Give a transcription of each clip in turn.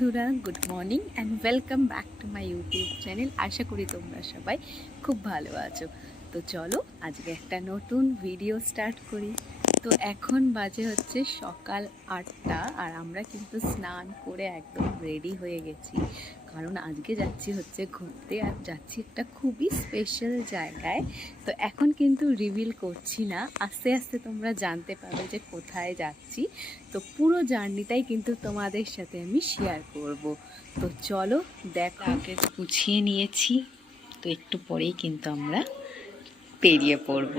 বন্ধুরা, good morning and welcome back to my YouTube channel. আশা করি তোমরা সবাই খুব ভালো আছো। তো চলো আজকে একটা নতুন ভিডিও স্টার্ট করি। তো এখন বাজে হচ্ছে সকাল 8টা আর আমরা কিন্তু স্নান করে একদম রেডি হয়ে গেছি, কারণ আজকে যাচ্ছি হচ্ছে ঘুরতে, আর যাচ্ছি একটা খুবই স্পেশাল জায়গায়। তো এখন কিন্তু রিভিল করছি না, আস্তে আস্তে তোমরা জানতে পারবে যে কোথায় যাচ্ছি। তো পুরো জার্নিটাই কিন্তু তোমাদের সাথে আমি শেয়ার করব। তো চলো দেখো, আগে গুছিয়ে নিয়েছি, তো একটু পরেই কিন্তু আমরা বেরিয়ে পড়ব।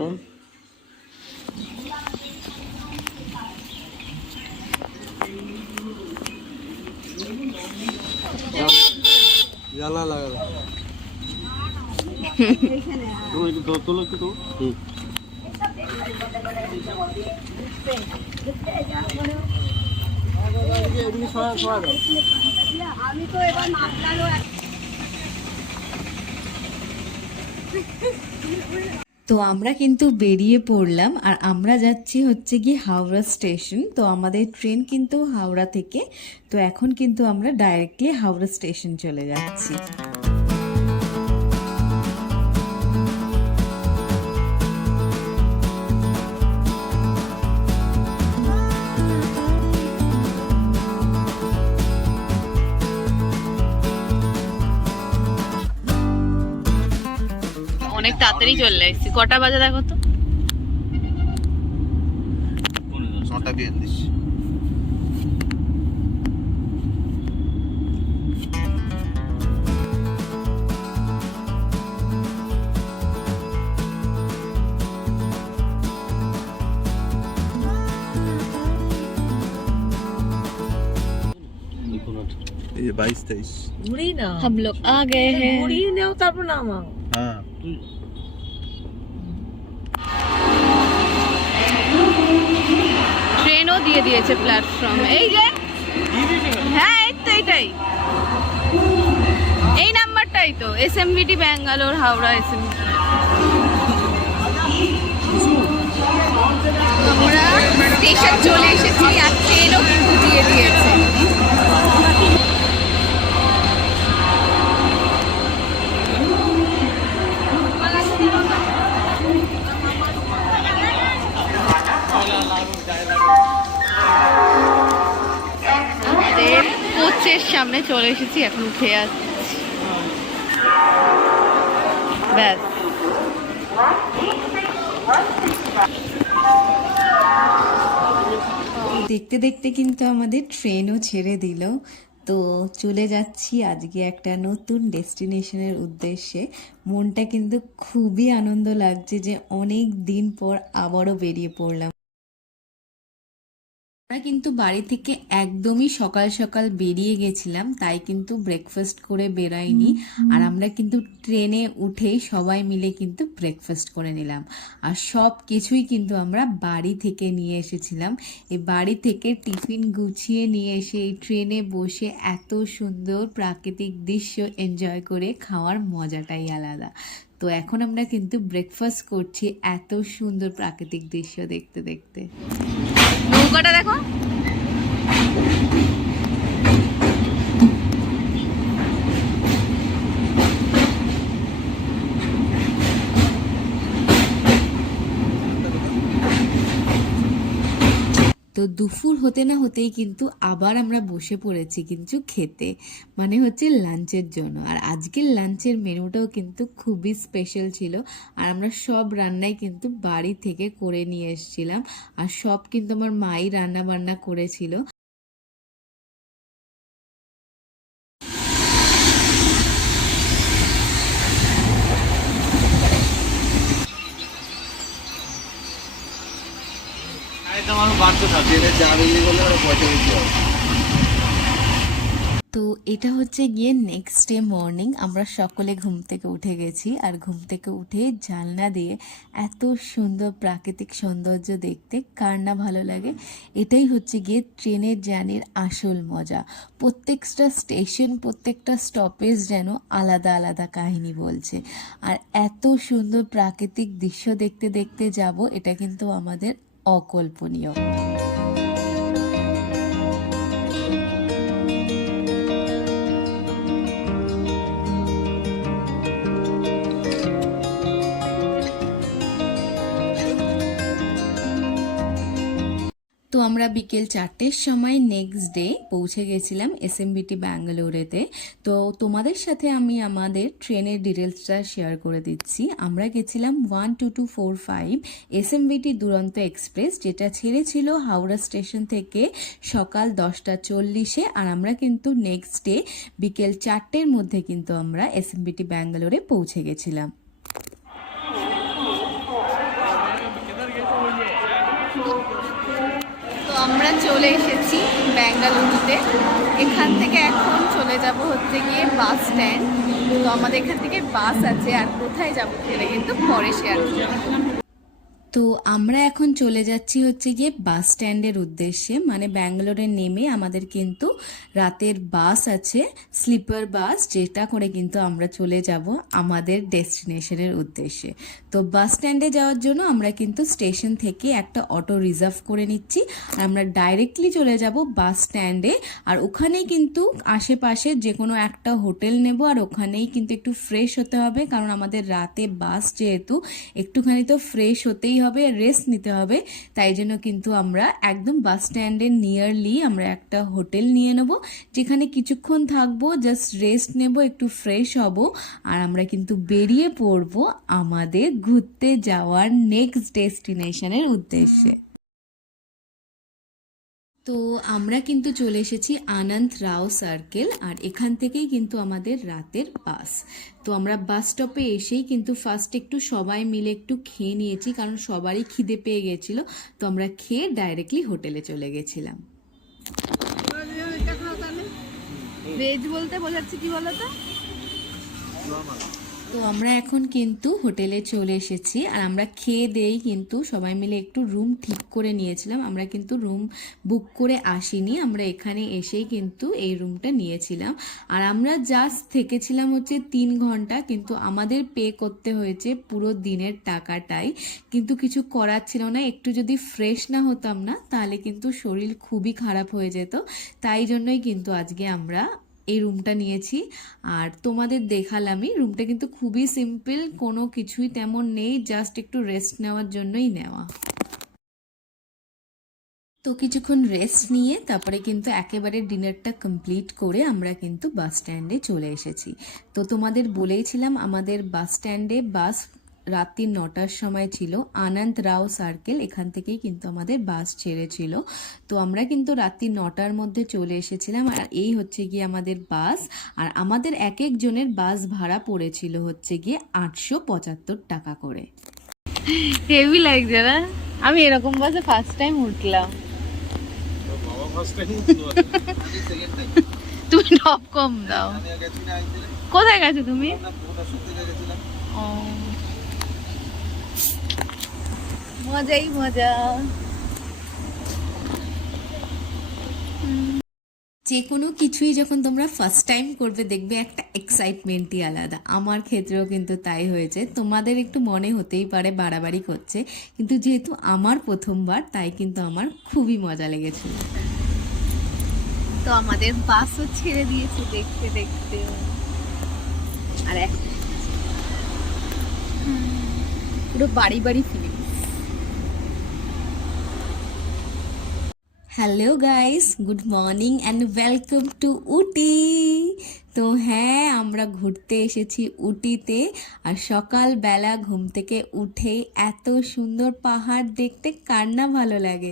জ্বালা লাগা তো আমরা কিন্তু বেরিয়ে পড়লাম, আর আমরা যাচ্ছি হচ্ছে কি হাওড়া স্টেশন। তো আমাদের ট্রেন কিন্তু হাওড়া থেকে, তো এখন কিন্তু আমরা ডাইরেক্টলি হাওড়া স্টেশন চলে যাচ্ছি। অনেক তাড়াতাড়ি চলে এসেছি। কটা বাজে দেখো তো? 9:40। ये 22-23 मुड़ी ना हम लोग आ गए हैं। मुड़ी ने उतार पर नाम आओ हाँ ট্রেনও দিয়ে দিয়েছে প্ল্যাটফর্মে। এই যে, হ্যাঁ এই তো এইটাই, এই নাম্বারটাই তো, এসএমভিটি ব্যাঙ্গালোর হাওড়া এসএমভিটি। আমরা স্টেশন চলে এসেছি আর ট্রেনও কিন্তু দিয়ে দিয়েছে। আমাদের কোচের সামনে চলে এসেছি, এখন উঠে আসছি। ব্যাস, দেখতে দেখতে কিন্তু আমাদের ট্রেনও ছেড়ে দিল। তো চলে যাচ্ছি আজকে একটা নতুন ডেস্টিনেশনের উদ্দেশ্যে। মনটা কিন্তু খুবই আনন্দ লাগছে যে অনেক দিন পর আবারও বেরিয়ে পড়লাম। আমরা কিন্তু বাড়ি থেকে একদমই সকাল সকাল বেরিয়ে গেছিলাম, তাই কিন্তু ব্রেকফাস্ট করে বেরোয়নি। আর আমরা কিন্তু ট্রেনে উঠেই সবাই মিলে কিন্তু ব্রেকফাস্ট করে নিলাম। আর সব কিছুই কিন্তু আমরা বাড়ি থেকে নিয়ে এসেছিলাম। এই বাড়ি থেকে টিফিন গুছিয়ে নিয়ে এসে এই ট্রেনে বসে এত সুন্দর প্রাকৃতিক দৃশ্য এনজয় করে খাওয়ার মজাটাই আলাদা। তো এখন আমরা কিন্তু ব্রেকফাস্ট করছি এত সুন্দর প্রাকৃতিক দৃশ্য দেখতে দেখতে। নৌকাটা দেখো, তো দুপুর হতে না হতেই কিন্তু আবার আমরা বসে পড়েছি কিন্তু খেতে, মানে হচ্ছে লাঞ্চের জন্য। আর আজকের লাঞ্চের মেনুটাও কিন্তু খুবই স্পেশাল ছিল, আর আমরা সব রান্নাই কিন্তু বাড়ি থেকে করে নিয়ে এসেছিলাম। আর সব কিন্তু আমার মাই রান্না বান্না করেছিল। তো এটা হচ্ছে গিয়ে নেক্সট ডে মর্নিং। আমরা সকলে ঘুম থেকে উঠে গেছি, আর ঘুম থেকে উঠে জানলা দিয়ে এত সুন্দর প্রাকৃতিক সৌন্দর্য দেখতে কার না ভালো লাগে। এটাই হচ্ছে গিয়ে ট্রেনের জার্নির আসল মজা। প্রত্যেকটা স্টেশন, প্রত্যেকটা স্টপেজ যেন আলাদা আলাদা কাহিনী বলছে। আর এত সুন্দর প্রাকৃতিক দৃশ্য দেখতে দেখতে যাব, এটা কিন্তু আমাদের অকল্পনীয়। আমরা বিকেল 4টের সময় নেক্সট ডে পৌঁছে গেছিলাম এসএমবিটি ব্যাঙ্গালোরেতে। তো তোমাদের সাথে আমি আমাদের ট্রেনের ডিটেলসটা শেয়ার করে দিচ্ছি। আমরা গেছিলাম 12245 এসএমবিটি দুরন্ত এক্সপ্রেস, যেটা ছেড়েছিল হাওড়া স্টেশন থেকে সকাল 10:40-এ। আর আমরা কিন্তু নেক্সট ডে বিকেল 4টের মধ্যে কিন্তু আমরা এসএমবিটি ব্যাঙ্গালোরে পৌঁছে গেছিলাম। তো আমরা চলে এসেছি বেঙ্গালুরুতে। এখান থেকে এখন চলে যাব হচ্ছে গিয়ে বাস স্ট্যান্ড। তো আমাদের এখান থেকে বাস আছে, আর কোথায় যাবো সেটা কিন্তু পরে শেয়ার করব। তো আমরা এখন চলে যাচ্ছি হচ্ছে গিয়ে বাস স্ট্যান্ডের উদ্দেশ্যে, মানে ব্যাঙ্গালোরে নেমে আমাদের কিন্তু রাতের বাস আছে, স্লিপার বাস, যেটা করে কিন্তু আমরা চলে যাব আমাদের ডেস্টিনেশনের উদ্দেশ্যে। তো বাস স্ট্যান্ডে যাওয়ার জন্য আমরা কিন্তু স্টেশন থেকে একটা অটো রিজার্ভ করে নিচ্ছি, আর আমরা ডাইরেক্টলি চলে যাব বাস স্ট্যান্ডে। আর ওখানেই কিন্তু আশেপাশে যে কোনো একটা হোটেল নেব, আর ওখানেই কিন্তু একটু ফ্রেশ হতে হবে, কারণ আমাদের রাতে বাস যেহেতু একটুখানি তো ফ্রেশ হতেই হবে, রেস্ট নিতে হবে। তাই জন্য কিন্তু আমরা একদম বাস স্ট্যান্ডের নিয়ারলি আমরা একটা হোটেল নিয়ে নেব, যেখানে কিছুক্ষণ থাকবো, জাস্ট রেস্ট নেব, একটু ফ্রেশ হব, আর আমরা কিন্তু বেরিয়ে পড়ব আমাদের ঘুরতে যাওয়ার নেক্সট ডেস্টিনেশনের উদ্দেশ্যে। তো আমরা কিন্তু চলে এসেছি আনন্দ রাও সার্কেল, আর এখান থেকেই কিন্তু আমাদের রাতের বাস। তো আমরা বাস স্টপে এসেই কিন্তু ফার্স্ট একটু সবাই মিলে একটু খেয়ে নিয়েছি, কারণ সবারই খিদে পেয়ে গেছিল। তো আমরা খেয়ে ডাইরেক্টলি হোটেলে চলে গেছিলাম। ভেজ বলতে বোঝাচ্ছে কি বলতো? তো আমরা এখন কিন্তু হোটেলে চলে এসেছি, আর আমরা খেয়ে দেই কিন্তু সবাই মিলে একটু রুম ঠিক করে নিয়েছিলাম। আমরা কিন্তু রুম বুক করে আসিনি, আমরা এখানে এসেই কিন্তু এই রুমটা নিয়েছিলাম। আর আমরা জাস্ট থেকেছিলাম হচ্ছে 3 ঘন্টা, কিন্তু আমাদের পে করতে হয়েছে পুরো দিনের টাকাটাই। কিন্তু কিছু করার ছিল না, একটু যদি ফ্রেশ না হতাম না তাহলে কিন্তু শরীর খুবই খারাপ হয়ে যেত। তাই জন্যই কিন্তু আজকে আমরা এই রুমটা নিয়েছি, আর তোমাদের দেখালামই। রুমটা কিন্তু খুবই সিম্পল, কোনো কিছুই তেমন নেই, জাস্ট একটু রেস্ট নেওয়ার জন্যই নেওয়া। তো কিছুক্ষণ রেস্ট নিয়ে তারপরে কিন্তু একেবারে ডিনারটা কমপ্লিট করে আমরা কিন্তু বাস স্ট্যান্ডে চলে এসেছি। তো তোমাদের বলেইছিলাম আমাদের বাস স্ট্যান্ডে বাস রাত্রি 9টার সময় ছিল, আনন্দ রাও সার্কেল, এখান থেকেই কিন্তু আমাদের বাস ছেড়েছিল। তো আমরা কিন্তু রাত্রি 9টার মধ্যে চলে এসেছিলাম, আর এই হচ্ছে গিয়ে আমাদের বাস। আর আমাদের এক একজনের বাস ভাড়া পড়েছিল হচ্ছে গিয়ে 875 টাকা করে। হেভি লাগছে না? আমি এরকম বাসে ফার্স্ট টাইম উঠলাম। তুমি টপ কম দাও। কোথায় গেছো তুমি? মজাই মজা। যে কোনো কিছুই যখন তোমরা ফার্স্ট টাইম করবে দেখবে একটা এক্সাইটমেন্টই আলাদা। আমার ক্ষেত্রেও কিন্তু তাই হয়েছে। তোমাদের একটু মনে হতেই পারে বাড়াবাড়ি করছে, কিন্তু যেহেতু আমার প্রথমবার তাই কিন্তু আমার খুবই মজা লেগেছিল। তো আমাদের বাসও ছেড়ে দিয়েছে দেখতে দেখতে, আর পুরো বাড়ি বাড়ি feelings. Hello guys, good morning and welcome to Ooty. তো হ্যাঁ, আমরা ঘুরতে এসেছি উটিতে, আর সকালবেলা ঘুম থেকে উঠে এত সুন্দর পাহাড় দেখতে কার না ভালো লাগে।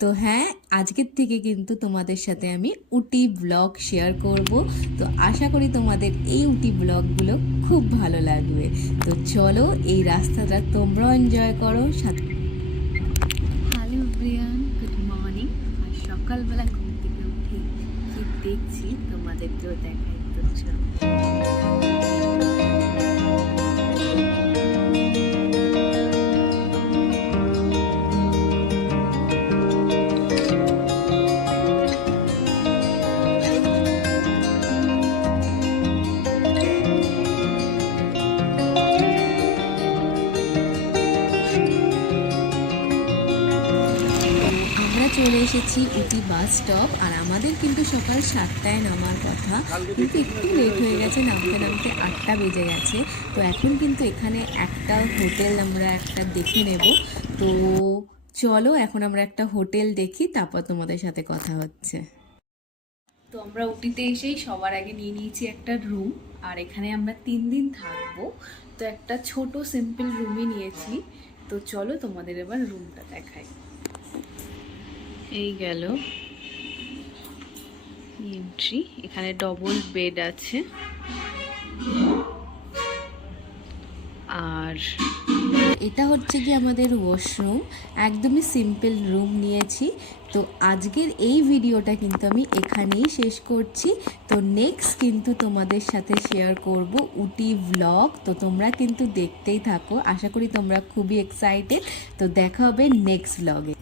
তো হ্যাঁ, আজকের থেকে কিন্তু তোমাদের সাথে আমি উটি ব্লগ শেয়ার করব। তো আশা করি তোমাদের এই উটি ব্লগগুলো খুব ভালো লাগবে। তো চলো, এই রাস্তাটা তোমরাও এনজয় করো। Hello Brian, good morning. আর সকালবেলা ঘুম থেকে উঠে কি দেখছি তোমাদেরকেও দেখাই। তো চলো। চলে এসেছি উটি বাস স্টপ, আর আমাদের কিন্তু সকাল 7টায় নামার কথা, কিন্তু একটু লেট হয়ে গেছে, নামতে নামতে 8টা বেজে গেছে। তো এখন কিন্তু এখানে একটা হোটেল আমরা একটা দেখে নেব। তো চলো এখন আমরা একটা হোটেল দেখি, তারপর তোমাদের সাথে কথা হচ্ছে। তো আমরা উটিতে এসেই সবার আগে নিয়ে নিয়েছি একটা রুম, আর এখানে আমরা 3 দিন থাকবো। তো একটা ছোট সিম্পল রুমই নিয়েছি। তো চলো তোমাদের এবার রুমটা দেখাই। এই গেল এন্ট্রি, এখানে ডবল বেড আছে। আর এটা হচ্ছে কি আমাদের ওয়াশরুম, একদমই সিম্পল রুম নিয়েছি। তো আজকের এই ভিডিওটা কিন্তু আমি এখানেই শেষ করছি। তো নেক্সট কিন্তু তোমাদের সাথে শেয়ার করব উটি ভ্লগ। তো তোমরা কিন্তু দেখতেই থাকো, আশা করি তোমরা খুবই এক্সাইটেড। তো দেখা হবে নেক্সট ভ্লগে।